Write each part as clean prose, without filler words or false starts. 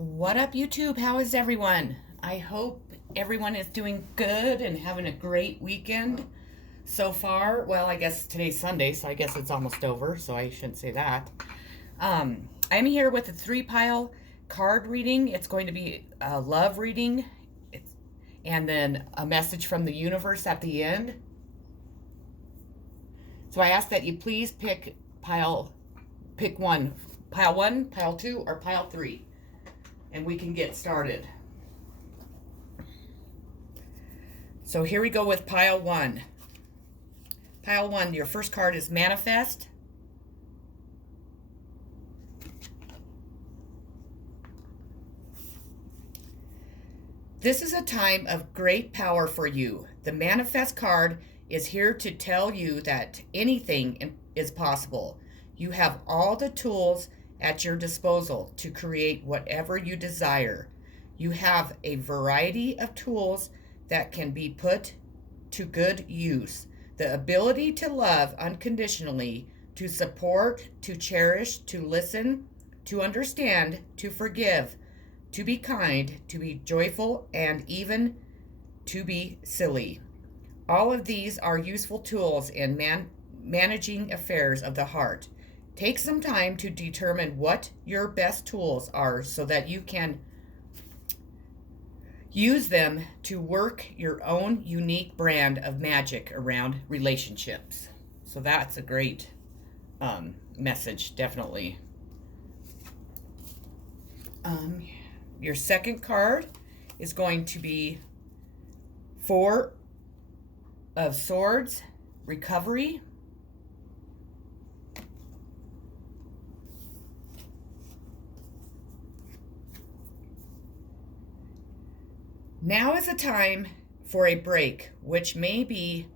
What up, YouTube? How is everyone? I hope everyone is doing good and having a great weekend so far. Well, I guess today's Sunday, so I guess it's almost over, so I shouldn't say that. I'm here with a three pile card reading. It's going to be a love reading, and then a message from the universe at the end. So I ask that you please pick one, pile one, pile two, or pile three, and we can get started. So here we go with pile one. Pile one, your first card is Manifest. This is a time of great power for you. The Manifest card is here to tell you that anything is possible. You have all the tools at your disposal to create whatever you desire. You have a variety of tools that can be put to good use. The ability to love unconditionally, to support, to cherish, to listen, to understand, to forgive, to be kind, to be joyful, and even to be silly. All of these are useful tools in managing affairs of the heart. Take some time to determine what your best tools are so that you can use them to work your own unique brand of magic around relationships. So that's a great message, definitely. Your second card is going to be Four of Swords, Recovery. Now is a time for a break, which may be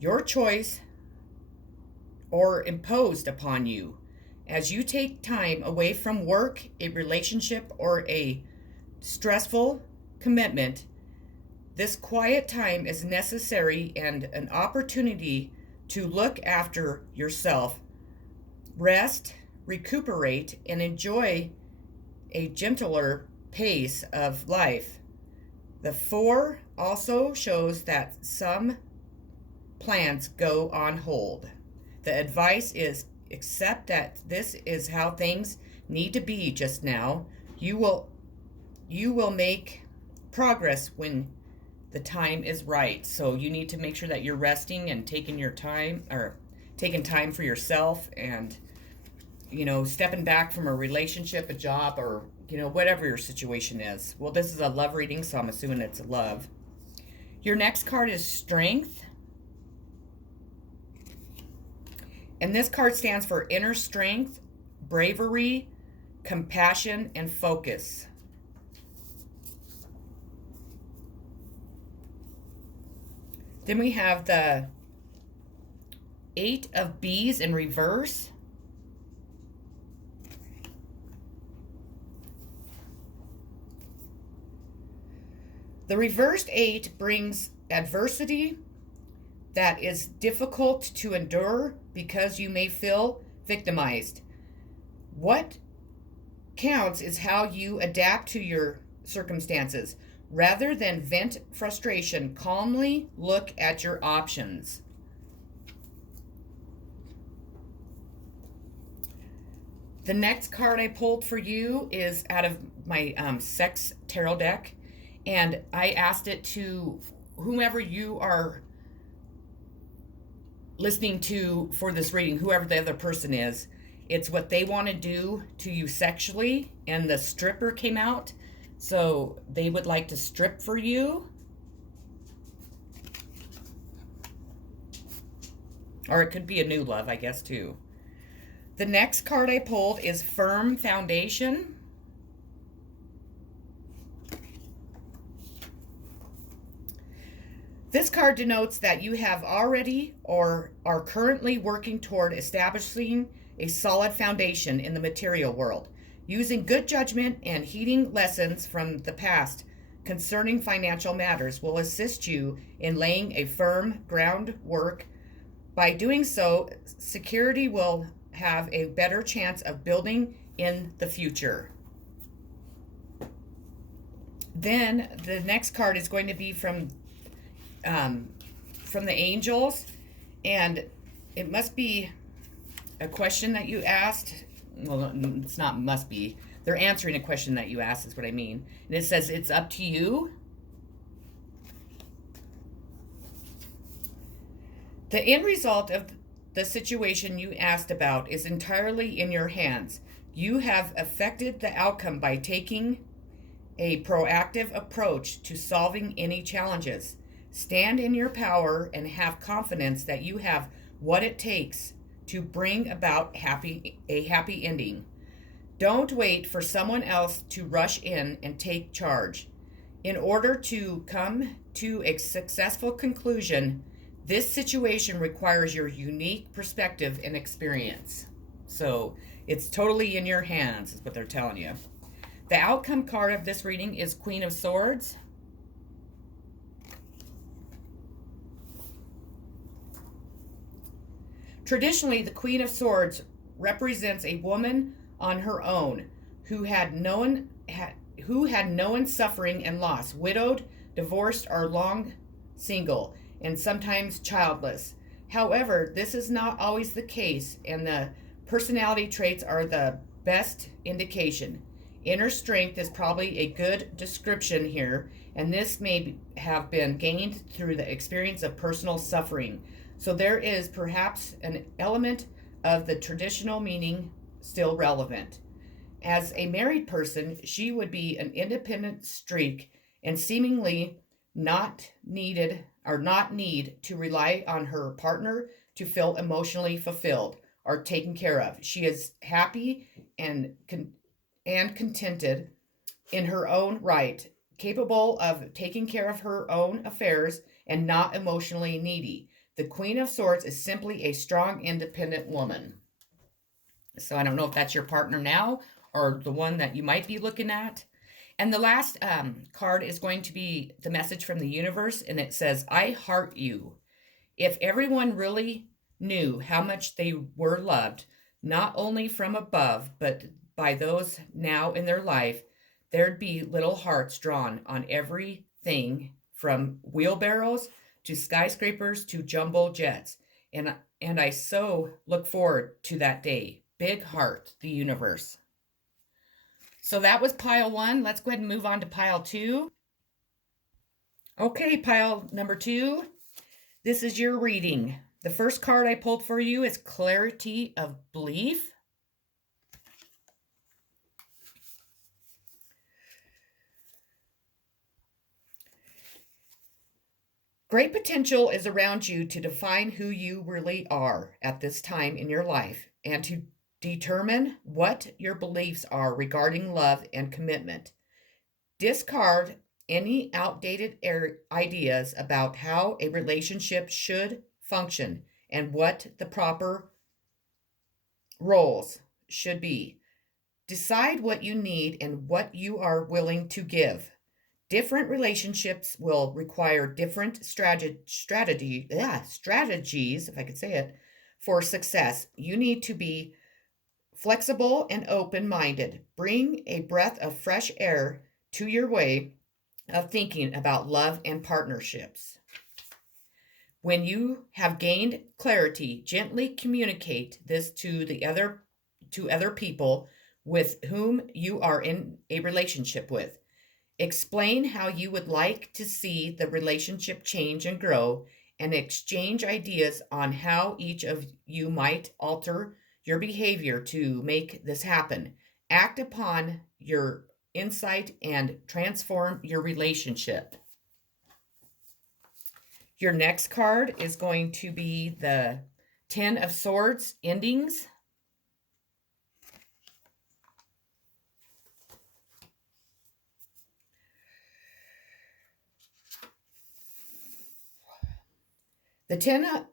your choice or imposed upon you. As you take time away from work, a relationship, or a stressful commitment, this quiet time is necessary and an opportunity to look after yourself, rest, recuperate, and enjoy a gentler pace of life. The four also shows that some plans go on hold. The advice is accept that this is how things need to be just now. You will make progress when the time is right. So you need to make sure that you're resting and taking your time, or taking time for yourself, and stepping back from a relationship, a job, or whatever your situation is. Well, this is a love reading, so I'm assuming it's love. Your next card is Strength. And this card stands for inner strength, bravery, compassion, and focus. Then we have the Eight of Bees in reverse. The reversed eight brings adversity that is difficult to endure because you may feel victimized. What counts is how you adapt to your circumstances. Rather than vent frustration, calmly look at your options. The next card I pulled for you is out of my Sex Tarot deck. And I asked it to whomever you are listening to for this reading, whoever the other person is. It's what they want to do to you sexually. And the stripper came out. So they would like to strip for you. Or it could be a new love, I guess, too. The next card I pulled is Firm Foundation. This card denotes that you have already or are currently working toward establishing a solid foundation in the material world. Using good judgment and heeding lessons from the past concerning financial matters will assist you in laying a firm groundwork. By doing so, security will have a better chance of building in the future. Then the next card is going to be from the angels, and it must be a question that you asked. Well, it's not must be. They're answering a question that you asked, is what I mean. And it says, it's up to you. The end result of the situation you asked about is entirely in your hands. You have affected the outcome by taking a proactive approach to solving any challenges. Stand in your power and have confidence that you have what it takes to bring about a happy ending. Don't wait for someone else to rush in and take charge. In order to come to a successful conclusion, this situation requires your unique perspective and experience. So it's totally in your hands, is what they're telling you. The outcome card of this reading is Queen of Swords. Traditionally, the Queen of Swords represents a woman on her own who had known suffering and loss, widowed, divorced, or long single, and sometimes childless. However, this is not always the case, and the personality traits are the best indication. Inner strength is probably a good description here, and this may have been gained through the experience of personal suffering. So there is perhaps an element of the traditional meaning still relevant. As a married person, she would be an independent streak and seemingly not need to rely on her partner to feel emotionally fulfilled or taken care of. She is happy and contented in her own right, capable of taking care of her own affairs and not emotionally needy. The Queen of Swords is simply a strong, independent woman. So I don't know if that's your partner now or the one that you might be looking at. And the last card is going to be the message from the universe, and it says, I heart you. If everyone really knew how much they were loved, not only from above, but by those now in their life, there'd be little hearts drawn on everything from wheelbarrows to skyscrapers to jumbo jets. And I so look forward to that day. Big heart, the universe. So that was pile 1. Let's go ahead and move on to pile 2. Okay, pile number 2. This is your reading. The first card I pulled for you is Clarity of Belief. Great potential is around you to define who you really are at this time in your life and to determine what your beliefs are regarding love and commitment. Discard any outdated ideas about how a relationship should function and what the proper roles should be. Decide what you need and what you are willing to give. Different relationships will require different strategies, if I could say it, for success. You need to be flexible and open-minded. Bring a breath of fresh air to your way of thinking about love and partnerships. When you have gained clarity, gently communicate this to other people with whom you are in a relationship with. Explain how you would like to see the relationship change and grow, and exchange ideas on how each of you might alter your behavior to make this happen. Act upon your insight and transform your relationship. Your next card is going to be the Ten of Swords, Endings. The 10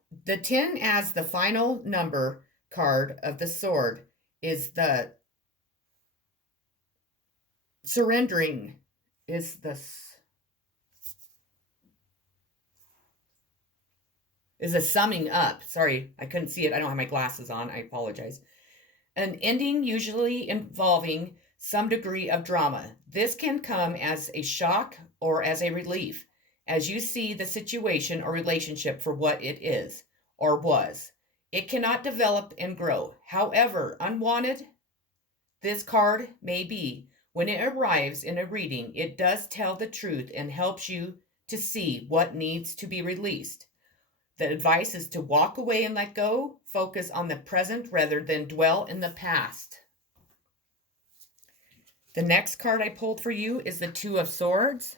as the final number card of the sword is the surrendering, is a summing up. Sorry, I couldn't see it. I don't have my glasses on. I apologize. An ending usually involving some degree of drama. This can come as a shock or as a relief as you see the situation or relationship for what it is or was. It cannot develop and grow. However, unwanted this card may be, when it arrives in a reading, it does tell the truth and helps you to see what needs to be released. The advice is to walk away and let go, focus on the present rather than dwell in the past. The next card I pulled for you is the Two of Swords.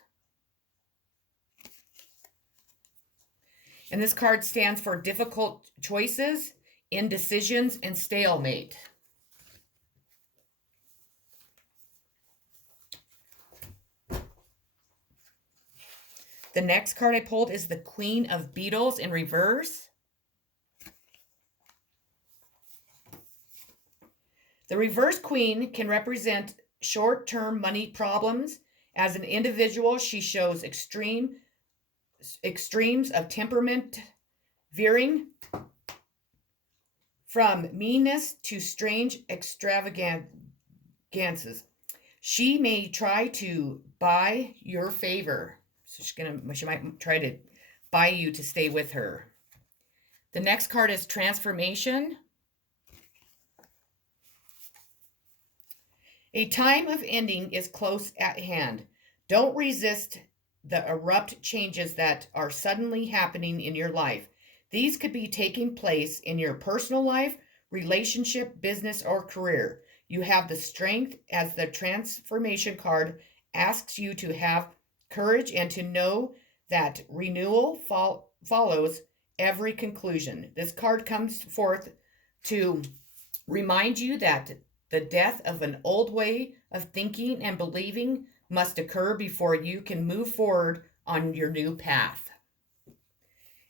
And this card stands for difficult choices, indecisions, and stalemate. The next card I pulled is the Queen of Beetles in reverse. The reverse queen can represent short-term money problems. As an individual, she shows extremes of temperament, veering from meanness to strange extravagances. She may try to buy your favor. So she might try to buy you to stay with her. The next card is Transformation. A time of ending is close at hand. Don't resist the abrupt changes that are suddenly happening in your life. These could be taking place in your personal life, relationship, business, or career. You have the strength, as the Transformation card asks you to have courage and to know that renewal follows every conclusion. This card comes forth to remind you that the death of an old way of thinking and believing must occur before you can move forward on your new path.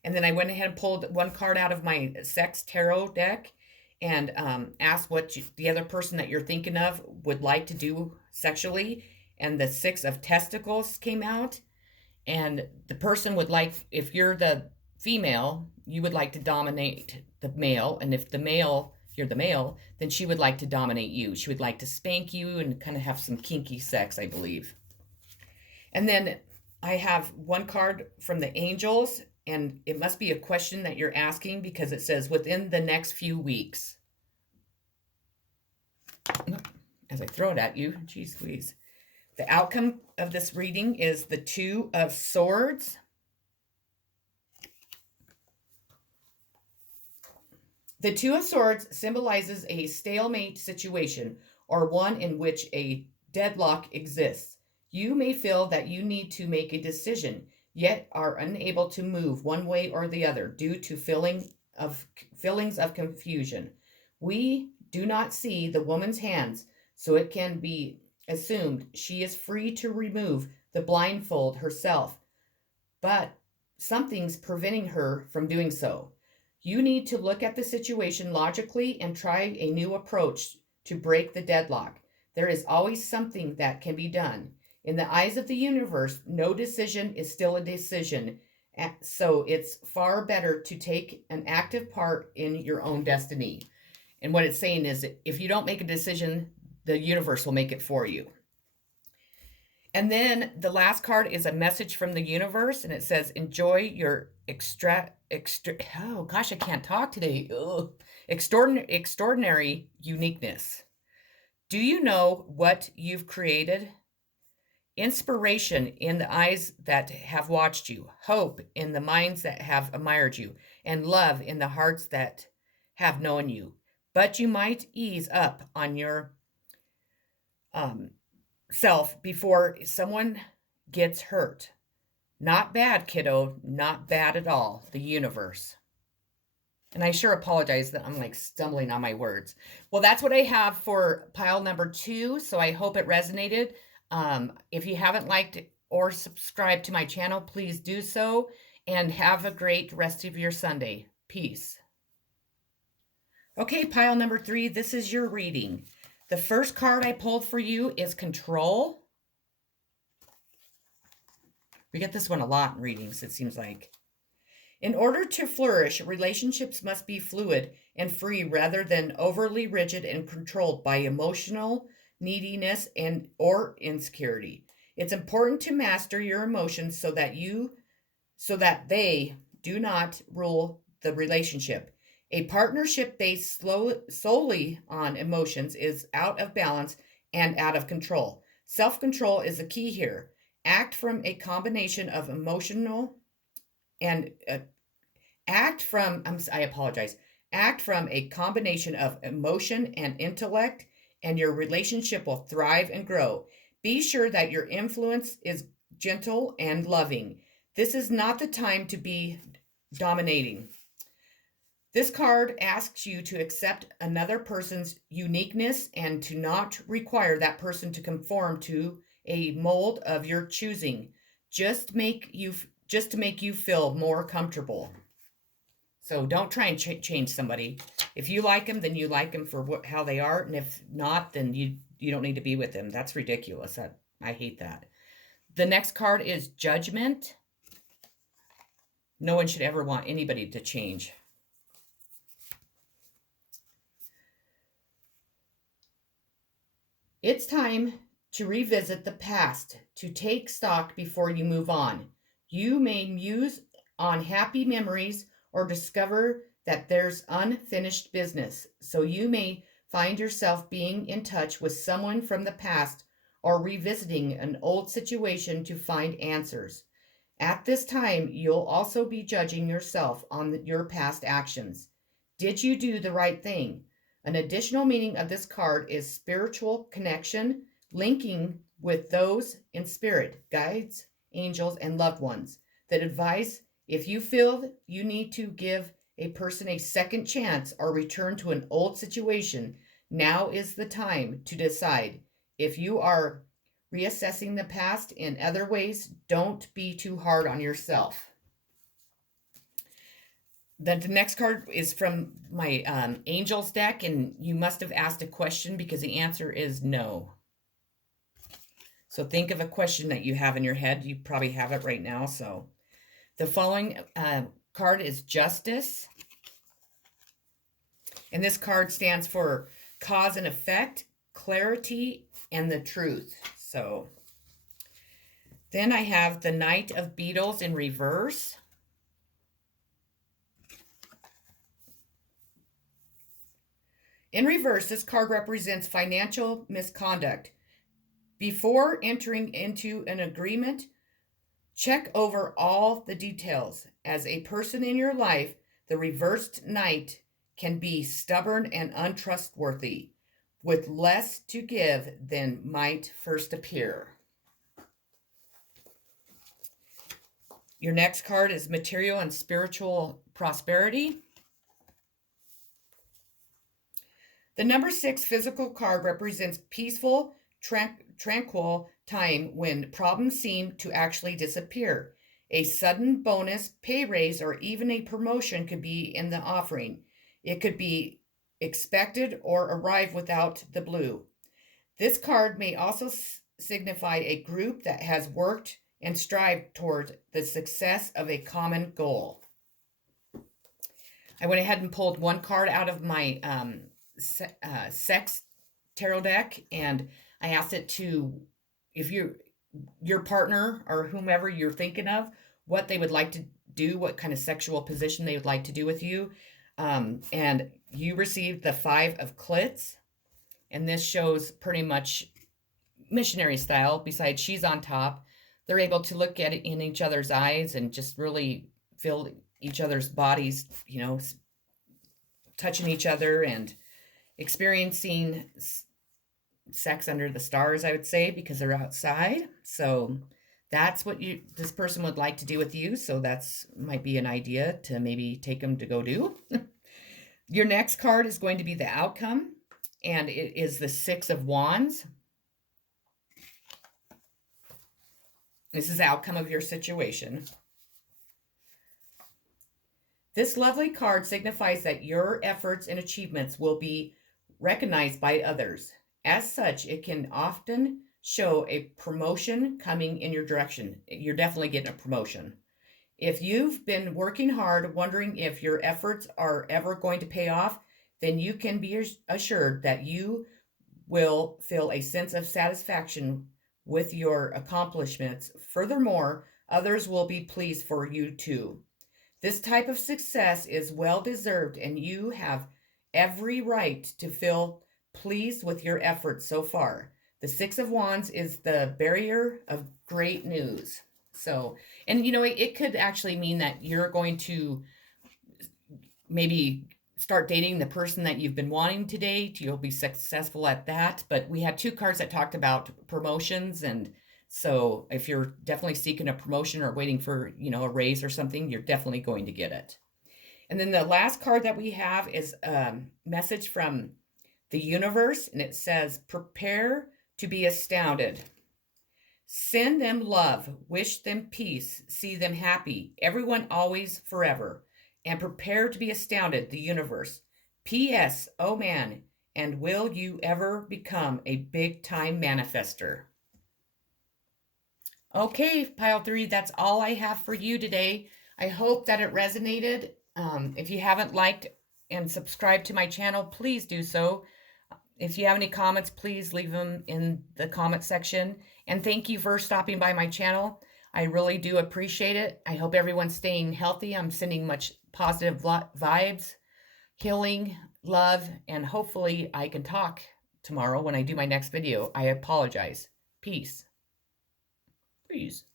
And then I went ahead and pulled one card out of my Sex Tarot deck and asked what the other person that you're thinking of would like to do sexually. And the Six of Testicles came out. And the person would like, if you're the female, you would like to dominate the male. And if you're the male, then she would like to dominate you. She would like to spank you and kind of have some kinky sex, I believe. And then I have one card from the angels, and it must be a question that you're asking because it says within the next few weeks. As I throw it at you, geez Louise. The outcome of this reading is the Two of Swords. The Two of Swords symbolizes a stalemate situation or one in which a deadlock exists. You may feel that you need to make a decision, yet are unable to move one way or the other due to feelings of confusion. We do not see the woman's hands, so it can be assumed she is free to remove the blindfold herself, but something's preventing her from doing so. You need to look at the situation logically and try a new approach to break the deadlock. There is always something that can be done. In the eyes of the universe, no decision is still a decision, so it's far better to take an active part in your own destiny. And what it's saying is, if you don't make a decision, the universe will make it for you. And then the last card is a message from the universe, and it says, enjoy your oh gosh, I can't talk today. Extraordinary uniqueness. Do you know what you've created? Inspiration in the eyes that have watched you, hope in the minds that have admired you, and love in the hearts that have known you. But you might ease up on your self before someone gets hurt. Not bad, kiddo. Not bad at all. The universe. And I sure apologize that I'm like stumbling on my words. Well, that's what I have for pile number 2. So I hope it resonated. If you haven't liked or subscribed to my channel, please do so. And have a great rest of your Sunday. Peace. Okay, pile number 3. This is your reading. The first card I pulled for you is Control. We get this one a lot in readings, it seems like. In order to flourish, relationships must be fluid and free rather than overly rigid and controlled by emotional neediness, and or insecurity. It's important to master your emotions so that they do not rule the relationship. A partnership based solely on emotions is out of balance and out of control. Self control is the key here. Act from a combination of emotional and act from, I apologize, act from a combination of emotion and intellect, and your relationship will thrive and grow. Be sure that your influence is gentle and loving. This is not the time to be dominating. This card asks you to accept another person's uniqueness and to not require that person to conform to a mold of your choosing. Just to make you feel more comfortable. So don't try and change somebody. If you like them, then you like them for how they are, and if not, then you don't need to be with them. That's ridiculous. I hate that. The next card is Judgment. No one should ever want anybody to change. It's time to revisit the past, to take stock before you move on. You may muse on happy memories or discover that there's unfinished business. So you may find yourself being in touch with someone from the past or revisiting an old situation to find answers. At this time, you'll also be judging yourself on your past actions. Did you do the right thing? An additional meaning of this card is spiritual connection, linking with those in spirit, guides, angels, and loved ones. That advice, if you feel you need to give a person a second chance or return to an old situation, now is the time to decide. If you are reassessing the past in other ways, don't be too hard on yourself. The next card is from my Angels deck, and you must have asked a question because the answer is no. So think of a question that you have in your head. You probably have it right now. So the following card is Justice. And this card stands for cause and effect, clarity, and the truth. So then I have the Knight of Beetles in reverse. In reverse, this card represents financial misconduct. Before entering into an agreement, check over all the details. As a person in your life, the reversed knight can be stubborn and untrustworthy, with less to give than might first appear. Your next card is Material and Spiritual Prosperity. The number 6 physical card represents peaceful, tranquil time when problems seem to actually disappear. A sudden bonus, pay raise, or even a promotion could be in the offering. It could be expected or arrive without the blue. This card may also signify a group that has worked and strived toward the success of a common goal. I went ahead and pulled one card out of my sex tarot deck, and I asked it to, if your partner or whomever you're thinking of, what they would like to do, what kind of sexual position they would like to do with you. And you received the 5 of Clits, and this shows pretty much missionary style. Besides, she's on top. They're able to look at it in each other's eyes and just really feel each other's bodies, touching each other and experiencing sex under the stars, I would say, because they're outside. So that's what this person would like to do with you. So that's might be an idea to maybe take them to go do. Your next card is going to be the outcome, and it is the 6 of Wands. This is the outcome of your situation. This lovely card signifies that your efforts and achievements will be recognized by others. As such, it can often show a promotion coming in your direction. You're definitely getting a promotion. If you've been working hard, wondering if your efforts are ever going to pay off, then you can be assured that you will feel a sense of satisfaction with your accomplishments. Furthermore, others will be pleased for you too. This type of success is well deserved, and you have every right to feel pleased with your efforts so far. The Six of Wands is the barrier of great news. So, and it could actually mean that you're going to maybe start dating the person that you've been wanting to date. You'll be successful at that. But we had two cards that talked about promotions. And so if you're definitely seeking a promotion or waiting for, a raise or something, you're definitely going to get it. And then the last card that we have is a message from the universe. And it says, prepare to be astounded. Send them love, wish them peace, see them happy, everyone always forever, and prepare to be astounded, the universe. P.S. Oh man, and will you ever become a big-time manifester? Okay, Pile 3, that's all I have for you today. I hope that it resonated. If you haven't liked and subscribed to my channel, please do so. If you have any comments, please leave them in the comment section. And thank you for stopping by my channel. I really do appreciate it. I hope everyone's staying healthy. I'm sending much positive vibes, healing, love, and hopefully I can talk tomorrow when I do my next video. I apologize. Peace. Peace.